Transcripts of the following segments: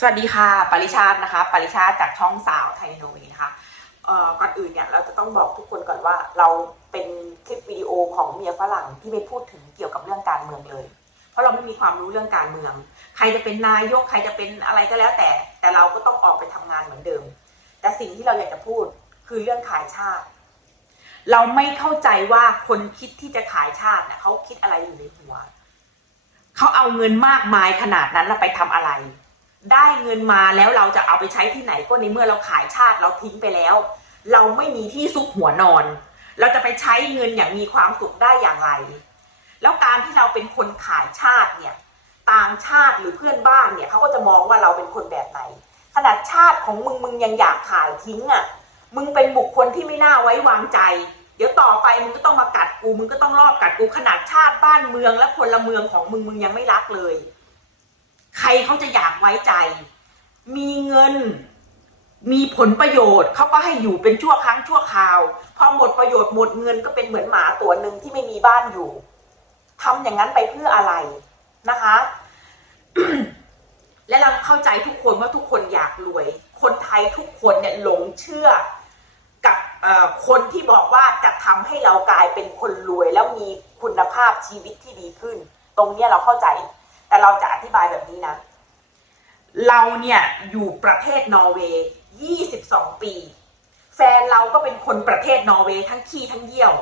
สวัสดีค่ะปริชาตินะคะปริชาติจากช่องสาวไทยโนวีนะคะเอ่อก่อนอื่นเนี่ยเราจะต้องบอกทุกคนก่อนว่าเราเป็นคลิปวิดีโอของเมียฝรั่งที่ไม่พูดถึงเกี่ยวกับเรื่องการเมืองเลย เพราะเราไม่มีความรู้เรื่องการเมือง ใครจะเป็นนายกใครจะเป็นอะไรก็แล้วแต่ แต่เราก็ต้องออกไปทำงานเหมือนเดิม แต่สิ่งที่เราอยากจะพูดคือเรื่องขายชาติ เราไม่เข้าใจว่าคนคิดที่จะขายชาติเนี่ยเขาคิดอะไรอยู่ในหัวเขาเอาเงินมากมายขนาดนั้นแล้วไปทำอะไร ได้เงินมาแล้วเราจะเอาไปใช้ที่ไหนก็ในเมื่อเราขายชาติเราทิ้งไปแล้ว เราไม่มีที่ซุกหัวนอน เราจะไปใช้เงินอย่างมีความสุขได้อย่างไร แล้วการที่เราเป็นคนขายชาติเนี่ยต่างชาติหรือเพื่อนบ้านเนี่ยเขาก็จะมองว่าเราเป็นคนแบบไหน ขนาดชาติของมึงมึงยังอยากขายทิ้งอะ่ะมึงเป็นบุคคลที่ไม่น่าไว้วางใจ เดี๋ยวต่อไปมึงก็ต้องมากัดกู มึงก็ต้องรอบกัดกูขนาดชาติบ้านเมืองและพลเมืองของมึงมึงยังไม่รักเลย ใครเขาจะอยากไว้ใจ มีเงิน มีผลประโยชน์เขาก็ให้อยู่เป็นชั่วครั้งชั่วคราว พอหมดประโยชน์หมดเงินก็เป็นเหมือนหมาตัวหนึ่งที่ไม่มีบ้านอยู่ทำอย่างนั้นไปเพื่ออะไรนะคะ และเราเข้าใจทุกคนว่าทุกคนอยากรวย คนไทยทุกคนเนี่ยหลงเชื่อกับคนที่บอกว่าจะทำให้เรากลายเป็นคนรวยแล้วมีคุณภาพชีวิตที่ดีขึ้น ตรงเนี้ยเราเข้าใจ แต่เราจะอธิบายแบบนี้นะ เราเนี่ยอยู่ประเทศนอร์เวย์ 22 ปี แฟนเราก็เป็นคนประเทศนอร์เวย์ทั้งขี้ทั้งเยี่ยว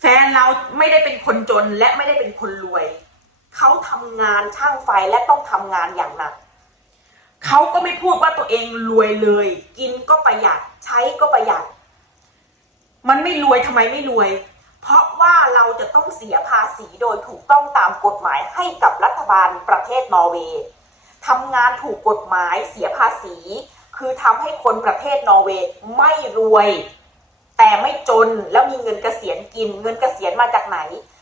แฟนเราไม่ได้เป็นคนจนและไม่ได้เป็นคนรวย เขาทำงานช่างไฟและต้องทำงานอย่างหนักเขาก็ไม่พูดว่าตัวเองรวยเลย กินก็ประหยัดใช้ก็ประหยัด มันไม่รวยทำไมไม่รวย เพราะว่าเราจะต้องเสียภาษีโดยถูกต้องตามกฎหมายให้กับรัฐบาลประเทศนอร์เวย์ทำงานถูกกฎหมายเสียภาษี คือทำให้คนประเทศนอร์เวย์ไม่รวย แต่ไม่จนแล้วมีเงินเกษียณกิน เงินเกษียณมาจากไหน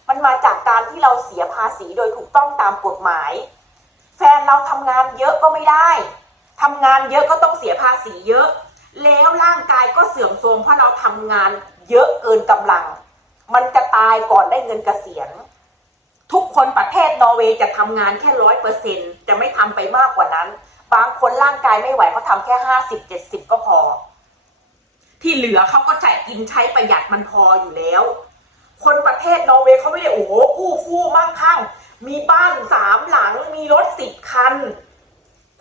มันมาจากการที่เราเสียภาษีโดยถูกต้องตามกฎหมาย แฟนเราทำงานเยอะก็ไม่ได้ทำงานเยอะก็ต้องเสียภาษีเยอะ แล้วร่างกายก็เสื่อมโทรมเพราะเราทำงานเยอะเกินกำลัง มันจะตายก่อนได้เงินเกษียณ ทุกคนประเทศนอร์เวย์จะทำงานแค่ร้อยเปอร์เซ็นจะไม่ทำไปมากกว่านั้น บางคนร่างกายไม่ไหวเขาทำแค่ห้าสิบเจ็ดสิบก็พอ ที่เหลือเขาก็จ่ายกินใช้ประหยัดมันพออยู่แล้ว คนประเทศนอร์เวย์เขาไม่ได้โอ้โหอู้ฟู่มั่งคั่ง มีบ้านสามหลังมีรถสิบคัน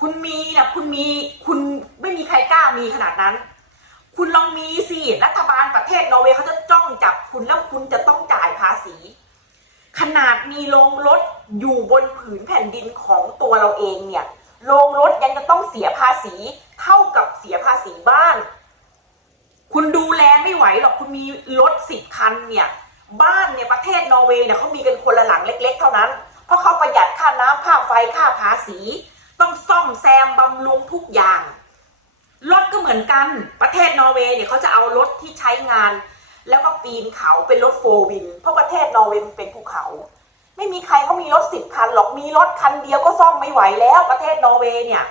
คุณมีนะคุณมีคุณไม่มีใครกล้ามีขนาดนั้น คุณลองมีสิรัฐบาลประเทศนอร์เวย์เขาจะจ้องจับคุณแล้วคุณจะต้องจ่ายภาษี ขนาดมีโรงรถอยู่บนผืนแผ่นดินของตัวเราเองเนี่ยโรงรถยังจะต้องเสียภาษีเท่ากับเสียภาษีบ้าน คุณดูแลไม่ไหวหรอกคุณมีรถสิบคันเนี่ยบ้านเนี่ยประเทศนอร์เวย์เนี่ยเขามีกันคนละหลังเล็ก ๆ เท่านั้น เพราะเขาประหยัดค่าน้ำค่าไฟค่าภาษี ต้องซ่อมแซมบำรุงทุกอย่าง รถก็เหมือนกันประเทศนอร์เวย์เนี่ยเขาจะเอารถที่ใช้งาน แล้วก็ปีนเขาเป็นรถโฟร์วินเพราะประเทศนอร์เวย์มันเป็นภูเขา ไม่มีใครเขามีรถสิบคันหรอกมีรถคันเดียวก็ซ่อมไม่ไหวแล้วประเทศนอร์เวย์เนี่ย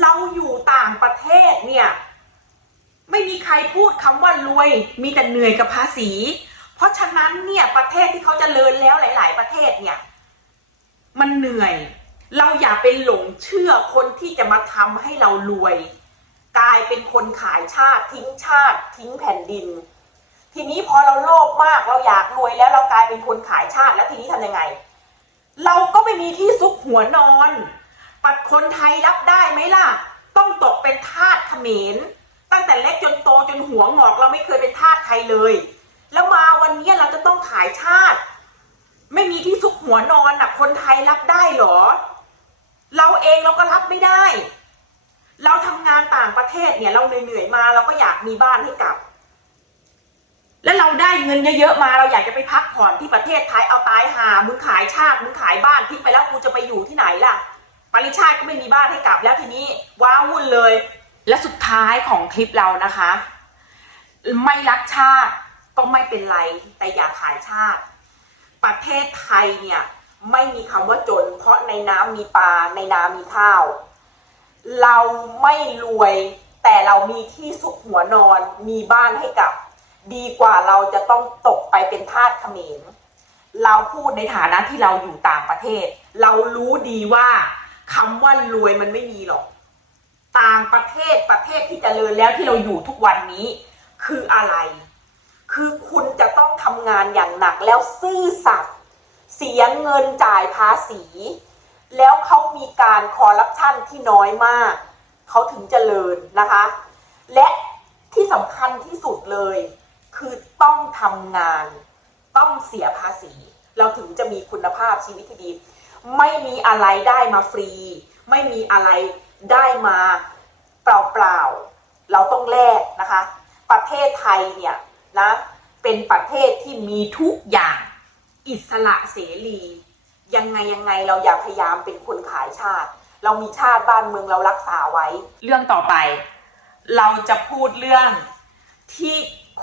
เราอยู่ต่างประเทศเนี่ยไม่มีใครพูดคำว่ารวยมีแต่เหนื่อยกับภาษี เพราะฉะนั้นเนี่ยประเทศที่เขาจเจริญแล้วหลาย ๆ ประเทศเนี่ยมันเหนื่อย เราอย่าไปหลงเชื่อคนที่จะมาทำให้เรารวย กลายเป็นคนขายชาติทิ้งชาติ ทิ้งแผ่นดิน ทีนี้พอเราโลภมากเราอยากรวยแล้วเรากลายเป็นคนขายชาติแล้วทีนี้ทำยังไง เราก็ไม่มีที่ซุกหัวนอน ปัดคนไทยรับได้ไหมล่ะ ต้องตกเป็นทาสเขมร ตั้งแต่เล็กจนโตจนหัวงอกเราไม่เคยเป็นทาสใครเลย แล้วมาวันนี้เราจะต้องขายชาติ ไม่มีที่ซุกหัวนอนน่ะคนไทยรับได้หรอ เราเองเราก็รับไม่ได้ เราทำงานต่างประเทศเนี่ย เราเหนื่อยๆมาเราก็อยากมีบ้านให้กลับ แล้วเราได้เงินเยอะๆมาเราอยากจะไปพักผ่อนที่ประเทศไทยเอาตายหามึงขายชาติมึงขายบ้านทิ้งไปแล้วกูจะไปอยู่ที่ไหนล่ะปริชาติก็ไม่มีบ้านให้กลับแล้วทีนี้ว้าวุ่นเลย และสุดท้ายของคลิปเรานะคะ ไม่รักชาติก็ไม่เป็นไรแต่อย่าขายชาติ ประเทศไทยเนี่ยไม่มีคำว่าจน เพราะในน้ำมีปลาในนามีข้าว เราไม่รวย แต่เรามีที่สุขหัวนอนมีบ้านให้กับ ดีกว่าเราจะต้องตกไปเป็นทาสเขมรเราพูดในฐานะที่เราอยู่ต่างประเทศ เรารู้ดีว่าคำว่ารวยมันไม่มีหรอก ต่างประเทศประเทศที่เจริญแล้วที่เราอยู่ทุกวันนี้ คืออะไร คือคุณจะต้องทำงานอย่างหนักแล้วซื่อสัตย์เสียเงินจ่ายภาษี แล้วเขามีการคอร์รัปชันที่น้อยมาก เขาถึงเจริญนะคะ และที่สำคัญที่สุดเลย คือต้องทำงาน ต้องเสียภาษี เราถึงจะมีคุณภาพชีวิตที่ดี ไม่มีอะไรได้มาฟรี ไม่มีอะไรได้มาเปล่าๆ เราต้องแลกนะคะ ประเทศไทยเนี่ยนะ เป็นประเทศที่มีทุกอย่าง อิสระเสรี ยังไงยังไงเราอย่าพยายามเป็นคนขายชาติ เรามีชาติบ้านเมืองเรารักษาไว้ เรื่องต่อไป เราจะพูดเรื่องที่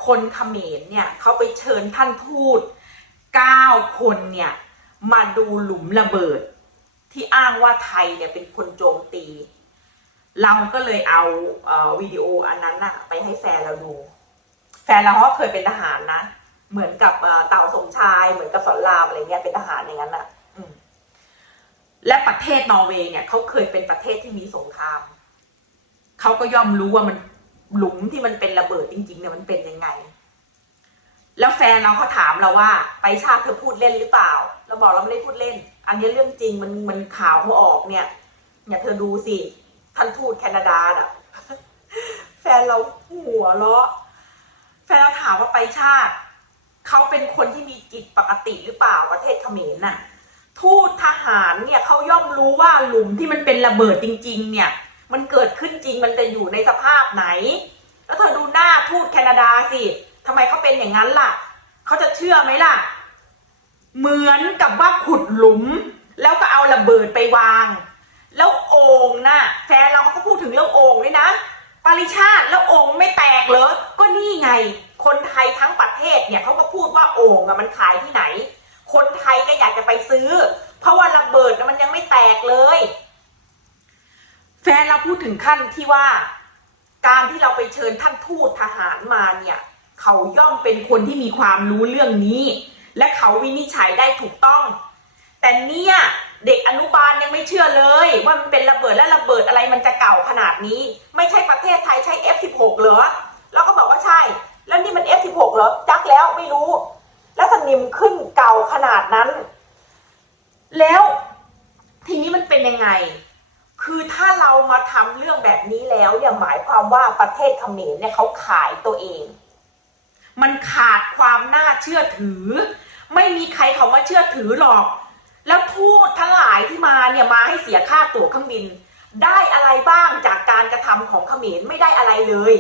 คนเขมรเนี่ยเขาไปเชิญท่านทูต9คนเนี่ยมาดูหลุมระเบิด ที่อ้างว่าไทยเนี่ยเป็นคนโจมตี เราก็เลยเอาเออวิดีโออันนั้นน่ะไปให้แฟนเราดู แฟนเราเขาก็เคยเป็นทหารนะ เหมือนกับเต่าสมชาย เหมือนกับสอนรามอะไรเงี้ยเป็นทหารอย่างนั้นน่ะ และประเทศนอร์เวย์เนี่ยเขาเคยเป็นประเทศที่มีสงครามเขาก็ย่อมรู้ว่ามันหลุมที่มันเป็นระเบิดจริงๆเนี่ยมันเป็นยังไง แล้วแฟนเราเขาถามเราว่า ไปชาติเธอพูดเล่นหรือเปล่า เราบอกเราไม่ได้พูดเล่น อันนี้เรื่องจริงมันมันข่าวเขาออกเนี่ยเนี่ยเธอดูสิท่านทูตแคนาดาอะแฟนเราหัวเราะแฟนเราถามว่าไปชาติเขาเป็นคนที่มีจิตปกติหรือเปล่าประเทศเขมรน่ะ ทูต หารเนี่ยเขาย่อมรู้ว่าหลุมที่มันเป็นระเบิดจริง ๆ เนี่ย มันเกิดขึ้นจริงมันจะอยู่ในสภาพไหน แล้วเธอดูหน้าทูตแคนาดาสิทำไมเขาเป็นอย่างนั้นล่ะเขาจะเชื่อไหมล่ะ เหมือนกับว่าขุดหลุม แล้วก็เอาระเบิดไปวาง แล้วโอ่งน่ะแฟนเราเขาก็พูดถึงเรื่องโอ่งด้วยนะปริชาติแล้วโอ่งไม่แตกเหรอก็นี่ไง คนไทยทั้งประเทศเนี่ยเขาก็พูดว่าโอ่งอะมันขายที่ไหน คนไทยก็อยากจะไปซื้อ เพราะว่าระเบิดมันยังไม่แตกเลย แฟนเราพูดถึงขั้นที่ว่า การที่เราไปเชิญท่านทูตทหารมาเนี่ย เขาย่อมเป็นคนที่มีความรู้เรื่องนี้ และเขาวินิจฉัยได้ถูกต้อง แต่เนี่ยเด็กอนุบาลยังไม่เชื่อเลย ว่ามันเป็นระเบิดและระเบิดอะไรมันจะเก่าขนาดนี้ ไม่ใช่ประเทศไทยใช้ F16 เหรอแล้วก็บอกว่าใช่ แล้วนี่มัน F16 เหรอจักแล้วไม่รู้ แล้วสนิมขึ้นเก่าขนาดนั้น แล้วทีนี้มันเป็นยังไง คือถ้าเรามาทำเรื่องแบบนี้แล้วเนี่ยหมายความว่าประเทศเขมรเนี่ยเขาขายตัวเอง มันขาดความน่าเชื่อถือ ไม่มีใครเขามาเชื่อถือหรอก แล้วทูตทั้งหลายที่มาเนี่ยมาให้เสียค่าตั๋วเครื่องบิน ได้อะไรบ้างจากการกระทำของเขมรไม่ได้อะไรเลย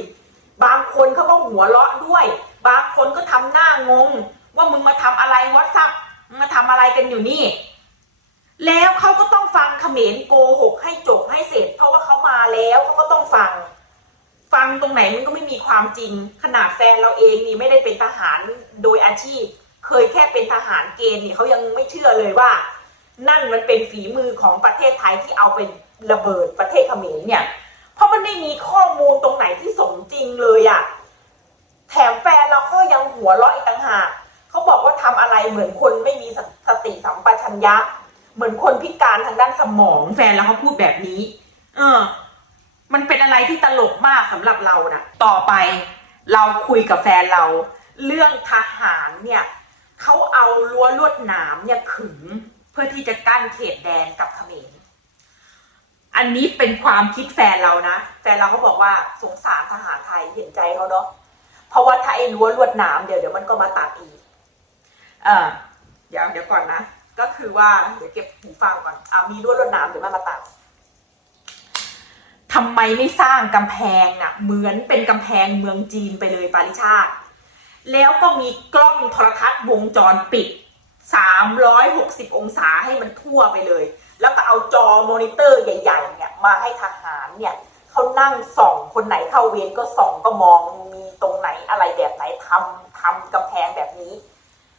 บางคนเขาก็หัวเราะด้วย บางคนก็ทำหน้างง ว่ามึงมาทำอะไรวัดซับมึงมาทำอะไรกันอยู่นี่ แล้วเขาก็ต้องฟังเขมรโกหกให้จบให้เสร็จ เพราะว่าเขามาแล้วเขาก็ต้องฟัง ฟังตรงไหนมันก็ไม่มีความจริง ขนาดแฟนเราเองนี่ไม่ได้เป็นทหารโดยอาชีพ เคยแค่เป็นทหารเกณฑ์นี่เขายังไม่เชื่อเลยว่า นั่นมันเป็นฝีมือของประเทศไทยที่เอาเป็นระเบิดประเทศเขมรเนี่ย เพราะมันไม่มีข้อมูลตรงไหนที่สมจริงเลยอะแถมแฟนเราก็ยังหัวเราะอีกต่างหากเขาบอกว่าทำอะไรเหมือนคนไม่มีสติสัมปชัญญะ เหมือนคนพิการทางด้านสมองแฟนเราเขาพูดแบบนี้ เออ มันเป็นอะไรที่ตลกมากสำหรับเรานะต่อไปเราคุยกับแฟนเรา เรื่องทหารเนี่ยเขาเอารั้วลวดหนามเนี่ยขึงเพื่อที่จะกั้นเขตแดนกับเขมรอันนี้เป็นความคิดแฟนเรานะแฟนเราเขาบอกว่าสงสารทหารไทยเห็นใจเขาเนาะเพราะว่าถ้าไอ้รั้วลวดหนามเดี๋ยวเดี๋ยวมันก็มาตัดอีก เออเดี๋ยวเดี๋ยวก่อนนะ ก็คือว่าเดี๋ยวเก็บหูฟังก่อนอ่ามีรั้วลวดหนามเดี๋ยวมันมาตัดทำไมไม่สร้างกำแพงน่ะเหมือนเป็นกำแพงเมืองจีนไปเลยปาริชาติ แล้วก็มีกล้องโทรทัศน์วงจรปิด 360 องศาให้มันทั่วไปเลย แล้วก็เอาจอมอนิเตอร์ใหญ่ๆเนี่ยมาให้ทหารเนี่ยเขานั่งส่องคนไหนเข้าเวรก็ส่องก็มองมีตรงไหนอะไรแบบไหนทำทำกำแพงแบบนี้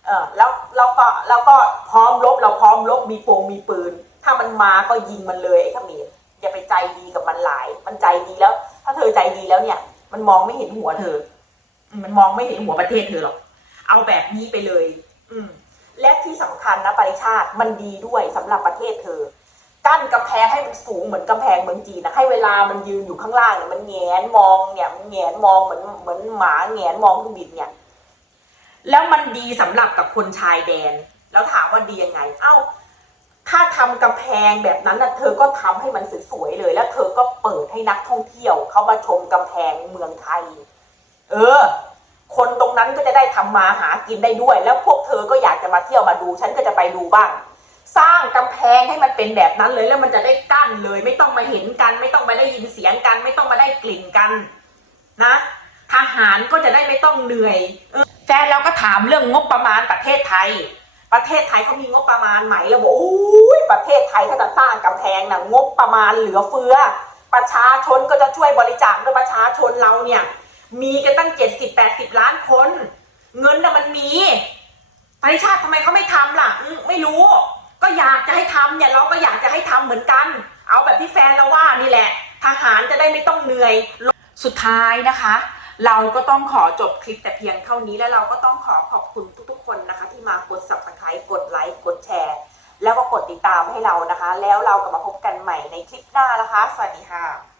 เออแล้วเราก็เราก็พร้อมรบเราพร้อมรบมีปงมีปืน ถ้ามันมาก็ยิงมันเลยไอ้ขมรอย่าไปใจดีกับมันหลาย มันใจดีแล้ว ถ้าเธอใจดีแล้วเนี่ย มันมองไม่เห็นหัวเธอ มันมองไม่เห็นหัวประเทศเธอหรอกเอาแบบนี้ไปเลย อืม และที่สำคัญนะปริชาติมันดีด้วยสำหรับประเทศเธอ กั้นกำแพงให้มันสูงเหมือนกำแพงเมืองจีนนะให้เวลามันยืนอยู่ข้างล่างเนี่ยมันแงนมองเนี่ยมันแงนมองเหมือนเหมือนหมาแงนมองเครื่องบินเนี่ย แล้วมันดีสำหรับกับคนชายแดน แล้วถามว่าดียังไง เอ้า ถ้าทำกำแพงแบบนั้นนะเธอก็ทำให้มันสวยๆเลย แล้วเธอก็เปิดให้นักท่องเที่ยวเขามาชมกำแพงเมืองไทย เออ คนตรงนั้นก็จะได้ทำมาหากินได้ด้วย แล้วพวกเธอก็อยากจะมาเที่ยวมาดู ฉันก็จะไปดูบ้าง สร้างกำแพงให้มันเป็นแบบนั้นเลยแล้วมันจะได้กั้นเลย ไม่ต้องมาเห็นกัน ไม่ต้องมาได้ยินเสียงกัน ไม่ต้องมาได้กลิ่นกัน นะ ทหารก็จะได้ไม่ต้องเหนื่อยเออ แฟนเราก็ถามเรื่องงบประมาณประเทศไทย ประเทศไทยเขามีงบประมาณไหมเราบอกโอ้ยประเทศไทยเขาจะสร้างกำแพงนะงบประมาณเหลือเฟือ ประชาชนก็จะช่วยบริจาคด้วยประชาชนเราเนี่ย มีกันตั้งเจ็ดสิบแปดสิบล้านคน เงินน่ะมันมีประเทศชาติทำไมเขาไม่ทำล่ะไม่รู้ ก็อยากจะให้ทำเนี่ยเราก็อยากจะให้ทำเหมือนกัน เอาแบบที่แฟนเราว่านี่แหละ ทหารจะได้ไม่ต้องเหนื่อย สุดท้ายนะคะ เราก็ต้องขอจบคลิปแต่เพียงเท่านี้และเราก็ต้องขอขอบคุณทุกๆ คนนะคะ ที่มากด subscribe กดไลค์กดแชร์ แล้วก็กดติดตามให้เรานะคะ แล้วเรากลับมาพบกันใหม่ในคลิปหน้านะคะ สวัสดีค่ะ